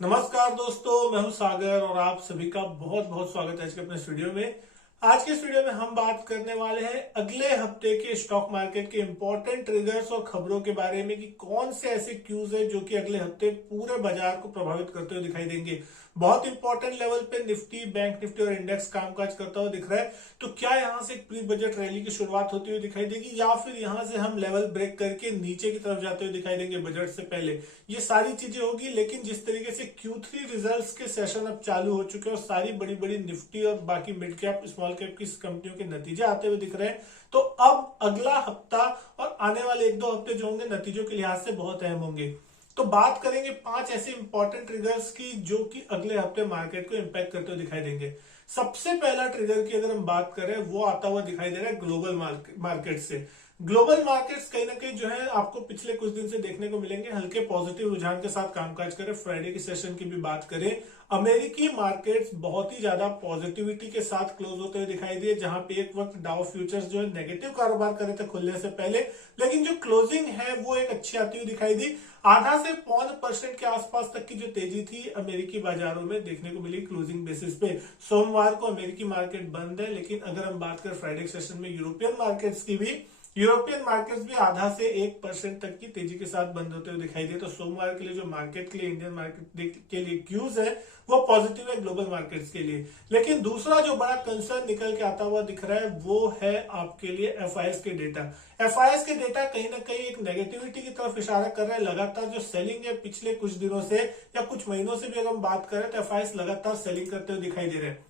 नमस्कार दोस्तों, मैं हूं सागर और आप सभी का बहुत बहुत स्वागत है आज के अपने इस वीडियो में। आज के इस वीडियो में हम बात करने वाले हैं अगले हफ्ते के स्टॉक मार्केट के इंपॉर्टेंट ट्रिगर्स और खबरों के बारे में कि कौन से ऐसे क्यूज है जो कि अगले हफ्ते पूरे बाजार को प्रभावित करते हुए दिखाई देंगे। बहुत इंपॉर्टेंट लेवल पे निफ्टी, बैंक निफ्टी और इंडेक्स कामकाज करता हुआ दिख रहा है। तो क्या यहां से एक प्री बजट रैली की शुरुआत होती हुई दिखाई देगी या फिर यहां से हम लेवल ब्रेक करके नीचे की तरफ जाते हुए दिखाई देंगे बजट से पहले, ये सारी चीजें होगी। लेकिन जिस तरीके से Q3 रिजल्ट्स के सेशन अब चालू हो चुके हैं और सारी बड़ी बड़ी निफ्टी और बाकी मिड कैप स्मॉल कैप की कंपनियों के नतीजे आते हुए दिख रहे हैं, तो अब अगला हफ्ता और आने वाले एक दो हफ्ते जो होंगे नतीजों के लिहाज से बहुत अहम होंगे। तो बात करेंगे 5 ऐसे इंपॉर्टेंट ट्रिगर्स की जो कि अगले हफ्ते मार्केट को इंपैक्ट करते हुए दिखाई देंगे। सबसे पहला ट्रिगर की अगर हम बात करें वो आता हुआ दिखाई दे रहा है ग्लोबल मार्केट से। ग्लोबल मार्केट्स कहीं ना कहीं जो है आपको पिछले कुछ दिन से देखने को मिलेंगे हल्के पॉजिटिव रुझान के साथ कामकाज करें। फ्राइडे की सेशन की भी बात करें, अमेरिकी मार्केट्स बहुत ही ज्यादा पॉजिटिविटी के साथ क्लोज होते हुए दिखाई दिए, जहां पे एक वक्त डाउ फ्यूचर्स जो है नेगेटिव कारोबार कर रहे थे खुलने से पहले, लेकिन जो क्लोजिंग है वो एक अच्छी आती हुई दिखाई दी। आधा से 0.25% के आसपास तक की जो तेजी थी अमेरिकी बाजारों में देखने को मिली क्लोजिंग बेसिस पे। सोमवार को अमेरिकी मार्केट बंद है, लेकिन अगर हम बात करें फ्राइडे सेशन में यूरोपियन मार्केट्स की भी, यूरोपियन मार्केट्स भी आधा से 1% तक की तेजी के साथ बंद होते हुए दिखाई दिए। तो सोमवार के लिए जो मार्केट के लिए, इंडियन मार्केट के लिए क्यूज है वो पॉजिटिव है ग्लोबल मार्केट्स के लिए। लेकिन दूसरा जो बड़ा कंसर्न निकल के आता हुआ दिख रहा है वो है आपके लिए एफआईएस के डेटा। एफआईएस के डेटा कहीं ना कहीं एक नेगेटिविटी की तरफ इशारा कर रहा है। लगातार जो सेलिंग है पिछले कुछ दिनों से या कुछ महीनों से भी अगर हम बात करें तो एफआईएस लगातार सेलिंग करते हुए दिखाई दे रहे हैं।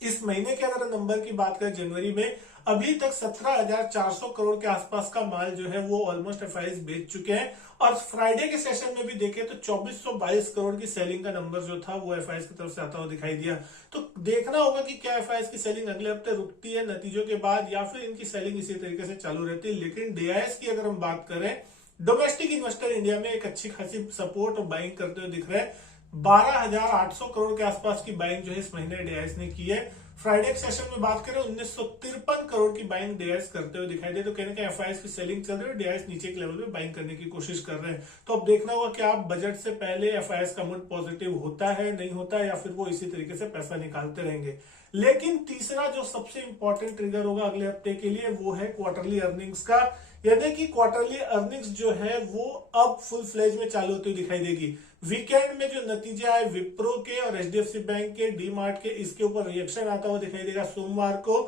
इस महीने के अगर नंबर की बात करें जनवरी में, अभी तक 17,400 करोड़ के आसपास का माल जो है वो ऑलमोस्ट एफआईएस बेच चुके हैं। और फ्राइडे के सेशन में भी देखें तो 2422 करोड़ की सेलिंग का नंबर जो था वो एफआईएस की तरफ से आता हुआ दिखाई दिया। तो देखना होगा कि क्या एफआईएस की सेलिंग अगले हफ्ते रुकती है नतीजों के बाद या फिर इनकी सेलिंग इसी तरीके से चालू रहती है। लेकिन डीआईएस की अगर हम बात करें, डोमेस्टिक इन्वेस्टर इंडिया में एक अच्छी खासी सपोर्ट और बाइंग करते हुए दिख रहे हैं। 12,800 करोड़ के आसपास की बाइंग जो है इस महीने डीआईएस ने की है। फ्राइडे सेशन में बात करें 1953 करोड़ की बाइंग डीआईएस करते हुए दिखाई दे। तो कहने का एफआईएस की सेलिंग चल रही है, डीआईएस नीचे के लेवल पे बाइंग करने की कोशिश कर रहे हैं। तो अब देखना होगा कि आप बजट से पहले एफआईएस का मूड पॉजिटिव होता है, नहीं होता है, या फिर वो इसी तरीके से पैसा निकालते रहेंगे। लेकिन तीसरा जो सबसे इंपॉर्टेंट ट्रिगर होगा अगले हफ्ते के लिए वो है क्वार्टरली अर्निंग्स का। यानी कि क्वार्टरली अर्निंग्स जो है वो अब फुल फ्लेज में चालू होती हुई दिखाई देगी। वीकेंड में जो नतीजे आए विप्रो के और एचडीएफसी बैंक के, डी मार्ट के, इसके ऊपर रिएक्शन आता हुआ दिखाई देगा। सोमवार को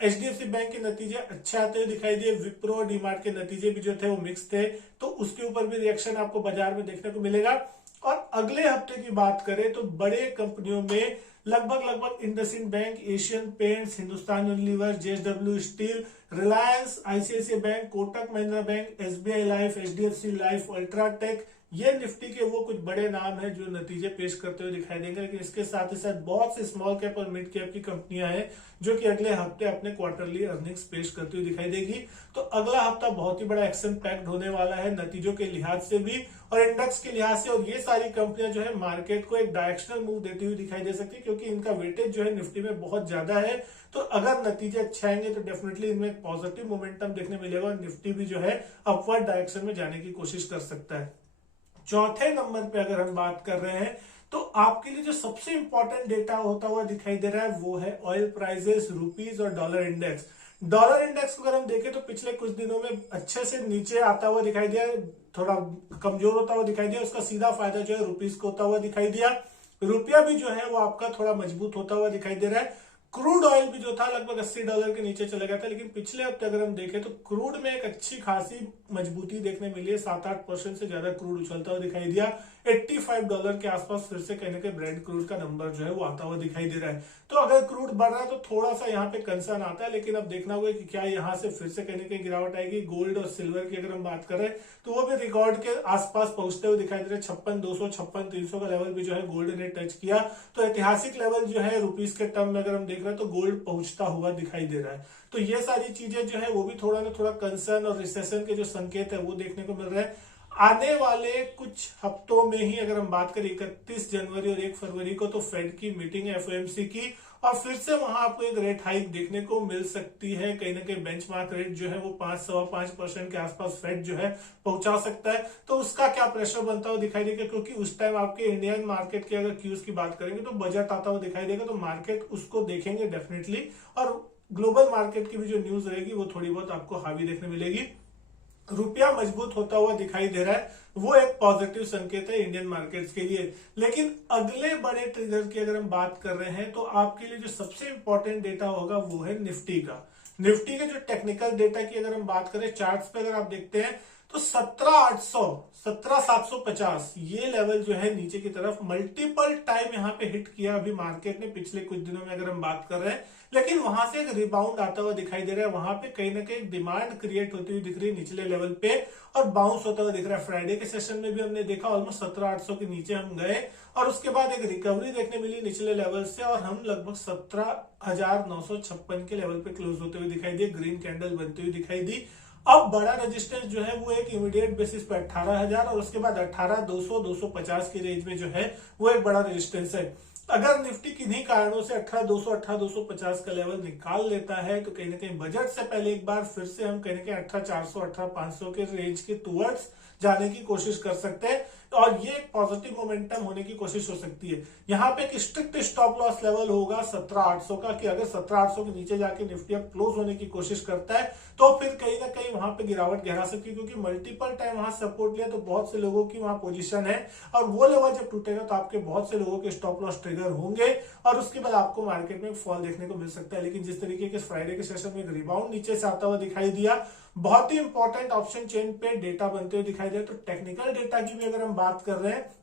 एचडीएफसी बैंक के नतीजे अच्छे आते हुए दिखाई दिए, विप्रो और डी मार्ट के नतीजे भी जो थे वो मिक्स थे, तो उसके ऊपर भी रिएक्शन आपको बाजार में देखने को मिलेगा। और अगले हफ्ते की बात करें तो बड़े कंपनियों में लगभग IndusInd bank, Asian paints, Hindustan Unilever, JSW steel, Reliance, ICICI bank, Kotak Mahindra bank, SBI life, HDFC life, UltraTech, ये निफ्टी के वो कुछ बड़े नाम हैं जो नतीजे पेश करते हुए दिखाई देंगे। लेकिन इसके साथ ही साथ बहुत से स्मॉल कैप और मिड कैप की कंपनियां हैं जो कि अगले हफ्ते अपने क्वार्टरली अर्निंग्स पेश करती हुई दिखाई देगी। तो अगला हफ्ता बहुत ही बड़ा एक्शन पैक्ड होने वाला है नतीजों के लिहाज से भी और इंडेक्स के लिहाज से। और ये सारी कंपनियां जो है मार्केट को एक डायरेक्शनल मूव देती हुई दिखाई दे सकती है, क्योंकि इनका वेटेज जो है निफ्टी में बहुत ज्यादा है। तो अगर नतीजे अच्छे आएंगे तो डेफिनेटली इनमें पॉजिटिव मोमेंटम देखने मिलेगा और निफ्टी भी जो है अपवर्ड डायरेक्शन में जाने की कोशिश कर सकता है। चौथे नंबर पे अगर हम बात कर रहे हैं तो आपके लिए जो सबसे इंपॉर्टेंट डेटा होता हुआ दिखाई दे रहा है वो है ऑयल प्राइसेस, रुपीज और डॉलर इंडेक्स। डॉलर इंडेक्स को अगर हम देखें तो पिछले कुछ दिनों में अच्छे से नीचे आता हुआ दिखाई दिया, थोड़ा कमजोर होता हुआ दिखाई दिया। उसका सीधा फायदा जो है रुपीज को होता हुआ दिखाई दिया। रुपया भी जो है वो आपका थोड़ा मजबूत होता हुआ दिखाई दे रहा है। क्रूड ऑयल भी जो था लगभग $80 के नीचे चला गया था, लेकिन पिछले हफ्ते अगर हम देखें तो क्रूड में एक अच्छी खासी मजबूती देखने मिली है। 7-8% से ज्यादा क्रूड उछलता हुआ दिखाई दिया। $85 के आसपास फिर से कहने के ब्रेंट क्रूड का नंबर जो है वो आता हुआ दिखाई दे रहा है। तो अगर क्रूड बढ़ रहा है तो थोड़ा सा यहाँ पे कंसर्न आता है, लेकिन अब देखना होगा कि क्या यहाँ से फिर से कहने की गिरावट आएगी। गोल्ड और सिल्वर की अगर हम बात करें तो वो भी रिकॉर्ड के आसपास पहुंचते हुए दिखाई दे रहे हैं। 56,200, 56,300 का लेवल भी जो है गोल्ड ने टच किया। तो ऐतिहासिक लेवल जो है रुपीज के टर्म में अगर हम देख रहे हैं तो गोल्ड पहुंचता हुआ दिखाई दे रहा है। तो ये सारी चीजें जो है वो भी थोड़ा ना थोड़ा कंसर्न और रिसेशन के जो संकेत है वो देखने को मिल रहा है। आने वाले कुछ हफ्तों में ही अगर हम बात करें 31 जनवरी और 1 फरवरी को, तो फेड की मीटिंग है एफओएमसी की, और फिर से वहां आपको एक रेट हाइक देखने को मिल सकती है। कहीं ना कहीं बेंचमार्क रेट जो है वो 5.5% के आसपास फेड जो है पहुंचा सकता है। तो उसका क्या प्रेशर बनता हुआ दिखाई देगा, क्योंकि उस टाइम आपके इंडियन मार्केट के अगर क्यूज की बात करेंगे तो बजट आता हुआ दिखाई देगा, तो मार्केट उसको देखेंगे डेफिनेटली, और ग्लोबल मार्केट की भी जो न्यूज रहेगी वो थोड़ी बहुत आपको हावी देखने मिलेगी। रुपया मजबूत होता हुआ दिखाई दे रहा है, वो एक पॉजिटिव संकेत है इंडियन मार्केट्स के लिए। लेकिन अगले बड़े ट्रिगर की अगर हम बात कर रहे हैं, तो आपके लिए जो सबसे इंपॉर्टेंट डेटा होगा वो है निफ्टी का। निफ्टी के जो टेक्निकल डेटा की अगर हम बात करें, चार्ट्स पे अगर आप देखते हैं तो 17,800 17,750 ये लेवल जो है नीचे की तरफ मल्टीपल टाइम यहाँ पे हिट किया अभी मार्केट ने पिछले कुछ दिनों में अगर हम बात कर रहे हैं, लेकिन वहां से एक रिबाउंड आता हुआ दिखाई दे रहा है। वहां पे कहीं ना कहीं डिमांड क्रिएट होती हुई दिख रही है निचले लेवल पे, और बाउंस होता हुआ दिख रहा है। फ्राइडे के सेशन में भी हमने देखा ऑलमोस्ट 17,800 के नीचे हम गए, और उसके बाद एक रिकवरी देखने मिली निचले लेवल से, और हम लगभग 17,956 के लेवल पे क्लोज होते हुए दिखाई दिए, ग्रीन कैंडल बनती हुई दिखाई दी। अब बड़ा रेजिस्टेंस जो है वो एक इमीडिएट बेसिस पे 18,000, और उसके बाद 18,200 250 के रेंज में जो है वो एक बड़ा रेजिस्टेंस है। अगर निफ्टी किन्हीं कारणों से 18,200 18,250 का लेवल निकाल लेता है, तो कहीं ना कहीं बजट से पहले एक बार फिर से हम कहीं ना कहीं 18,400 18,500 के रेंज के टूवर्ड्स जाने की कोशिश कर सकते हैं, और ये एक पॉजिटिव मोमेंटम होने की कोशिश हो सकती है। यहाँ पे एक स्ट्रिक्ट स्टॉप लॉस लेवल होगा 17,800 का, कि अगर 17,800 के नीचे जाके निफ्टी अब क्लोज होने की कोशिश करता है, तो फिर कहीं ना कहीं वहां पे गिरावट गहरा सकती है, क्योंकि मल्टीपल टाइम वहां सपोर्ट लिया तो बहुत से लोगों की वहां पोजीशन है, और वो लेवल जब टूटेगा तो आपके बहुत से लोगों के स्टॉप लॉस ट्रिगर होंगे, और उसके बाद आपको मार्केट में फॉल देखने को मिल सकता है। लेकिन जिस तरीके के फ्राइडे के सेशन में एक रिबाउंड नीचे से आता हुआ दिखाई दिया, बहुत ही इंपॉर्टेंट ऑप्शन चेन पे डेटा बनते हुए दिखाई दे, तो टेक्निकल डेटा की भी अगर हम बात कर रहे हैं,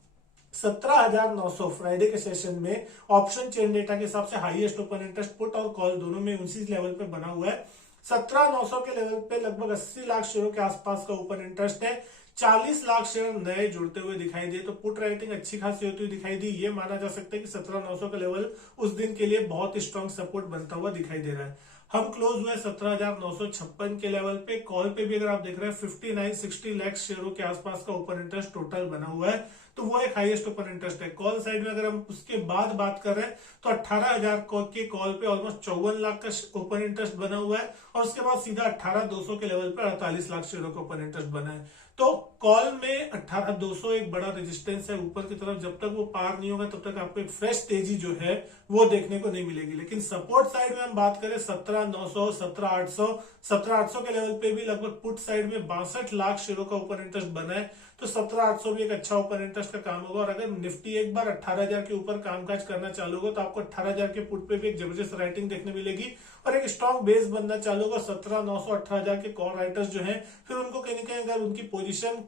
17,900 फ्राइडे के सेशन में ऑप्शन चेन डेटा के हिसाब से हाईएस्ट ओपन इंटरेस्ट पुट और कॉल दोनों में उसी लेवल पे बना हुआ है। 17,900 के लेवल पे लगभग 80 लाख शेयरों के आसपास का ओपन इंटरेस्ट है। 40 लाख शेयर नए जुड़ते हुए दिखाई दिए, तो पुट राइटिंग अच्छी खासी होती हुई दिखाई दी। ये माना जा सकता है कि 17,900 का लेवल उस दिन के लिए बहुत स्ट्रॉन्ग सपोर्ट बनता हुआ दिखाई दे रहा है। हम क्लोज हुए 17,956 के लेवल पे। कॉल पे भी अगर आप देख रहे हैं 59-60 लाख शेयरों के आसपास का ओपन इंटरेस्ट टोटल बना हुआ है, तो वो एक हाईएस्ट ओपन इंटरेस्ट है। कॉल साइड में अगर हम उसके बाद बात कर रहे हैं, तो 18,000 के कॉल पे ऑलमोस्ट 54 लाख का ओपन इंटरेस्ट बना हुआ है, और उसके बाद सीधा 18,200 के लेवल पे 48 लाख शेयरों का ओपन इंटरेस्ट बना है। तो कॉल में 18,200 एक बड़ा रेजिस्टेंस है ऊपर की तरफ, जब तक वो पार नहीं होगा तब तक आपको एक फ्रेश तेजी जो है वो देखने को नहीं मिलेगी। लेकिन सपोर्ट साइड में हम बात करें 17,900 17,800 के लेवल पे भी लगभग पुट साइड में 62 लाख शेयरों का ओपन इंटरेस्ट बना है, तो 17,800 भी एक अच्छा ओपन इंटरेस्ट का काम होगा। और अगर निफ्टी एक बार 18,000 के ऊपर कामकाज करना चालू होगा, तो आपको 18,000 के पुट पे भी एक जबरदस्त राइटिंग देखने मिलेगी, और एक स्ट्रॉन्ग बेस बनना चालू होगा। 17,900 18,000 के कॉल राइटर्स जो हैं, फिर उनको कहीं ना कहीं अगर उनकी पोजीशन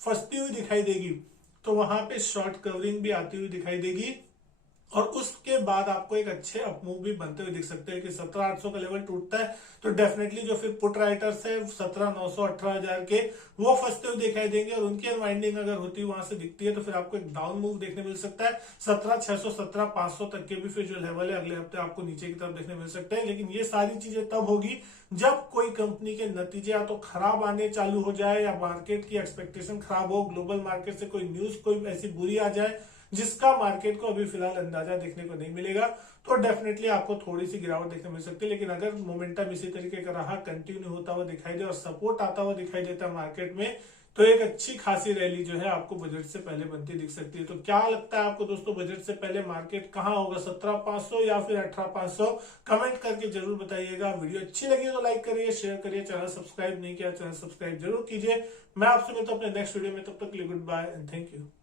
फंसती हुई दिखाई देगी, तो वहां पे शॉर्ट कवरिंग भी आती हुई दिखाई देगी, और उसके बाद आपको एक अच्छे अपमूव भी बनते हुए दिख सकते हैं। कि 17,800 का लेवल टूटता है तो डेफिनेटली जो फिर पुट राइटर्स है 17,900 18,000 के, वो फंसते हुए दिखाई देंगे, और उनकी अनवाइंडिंग अगर होती है वहां से दिखती है, तो फिर आपको एक डाउन मूव देखने मिल सकता है। 17,600 17,500 तक के भी फिर जो लेवल है अगले हफ्ते आपको नीचे की तरफ देखने मिल सकते हैं। लेकिन ये सारी चीजें तब होगी जब कोई कंपनी के नतीजे या तो खराब आने चालू हो जाए, या मार्केट की एक्सपेक्टेशन खराब हो, ग्लोबल मार्केट से कोई न्यूज कोई ऐसी बुरी आ जाए जिसका मार्केट को अभी फिलहाल अंदाजा देखने को नहीं मिलेगा, तो डेफिनेटली आपको थोड़ी सी गिरावट देखने मिल सकती है। लेकिन अगर मोमेंटम इसी तरीके का रहा, कंटिन्यू होता हुआ दिखाई दे और सपोर्ट आता हुआ दिखाई देता है मार्केट में, तो एक अच्छी खासी रैली जो है आपको बजट से पहले बनती दिख सकती है। तो क्या लगता है आपको दोस्तों, बजट से पहले मार्केट कहां होगा, 17,500 या फिर 18,500? कमेंट करके जरूर बताइएगा। वीडियो अच्छी लगी तो लाइक करिए, शेयर करिए, चैनल सब्सक्राइब नहीं किया चैनल सब्सक्राइब जरूर कीजिए। मैं आपसे मिलता हूं अपने नेक्स्ट वीडियो में, तब तक के लिए good bye and thank you.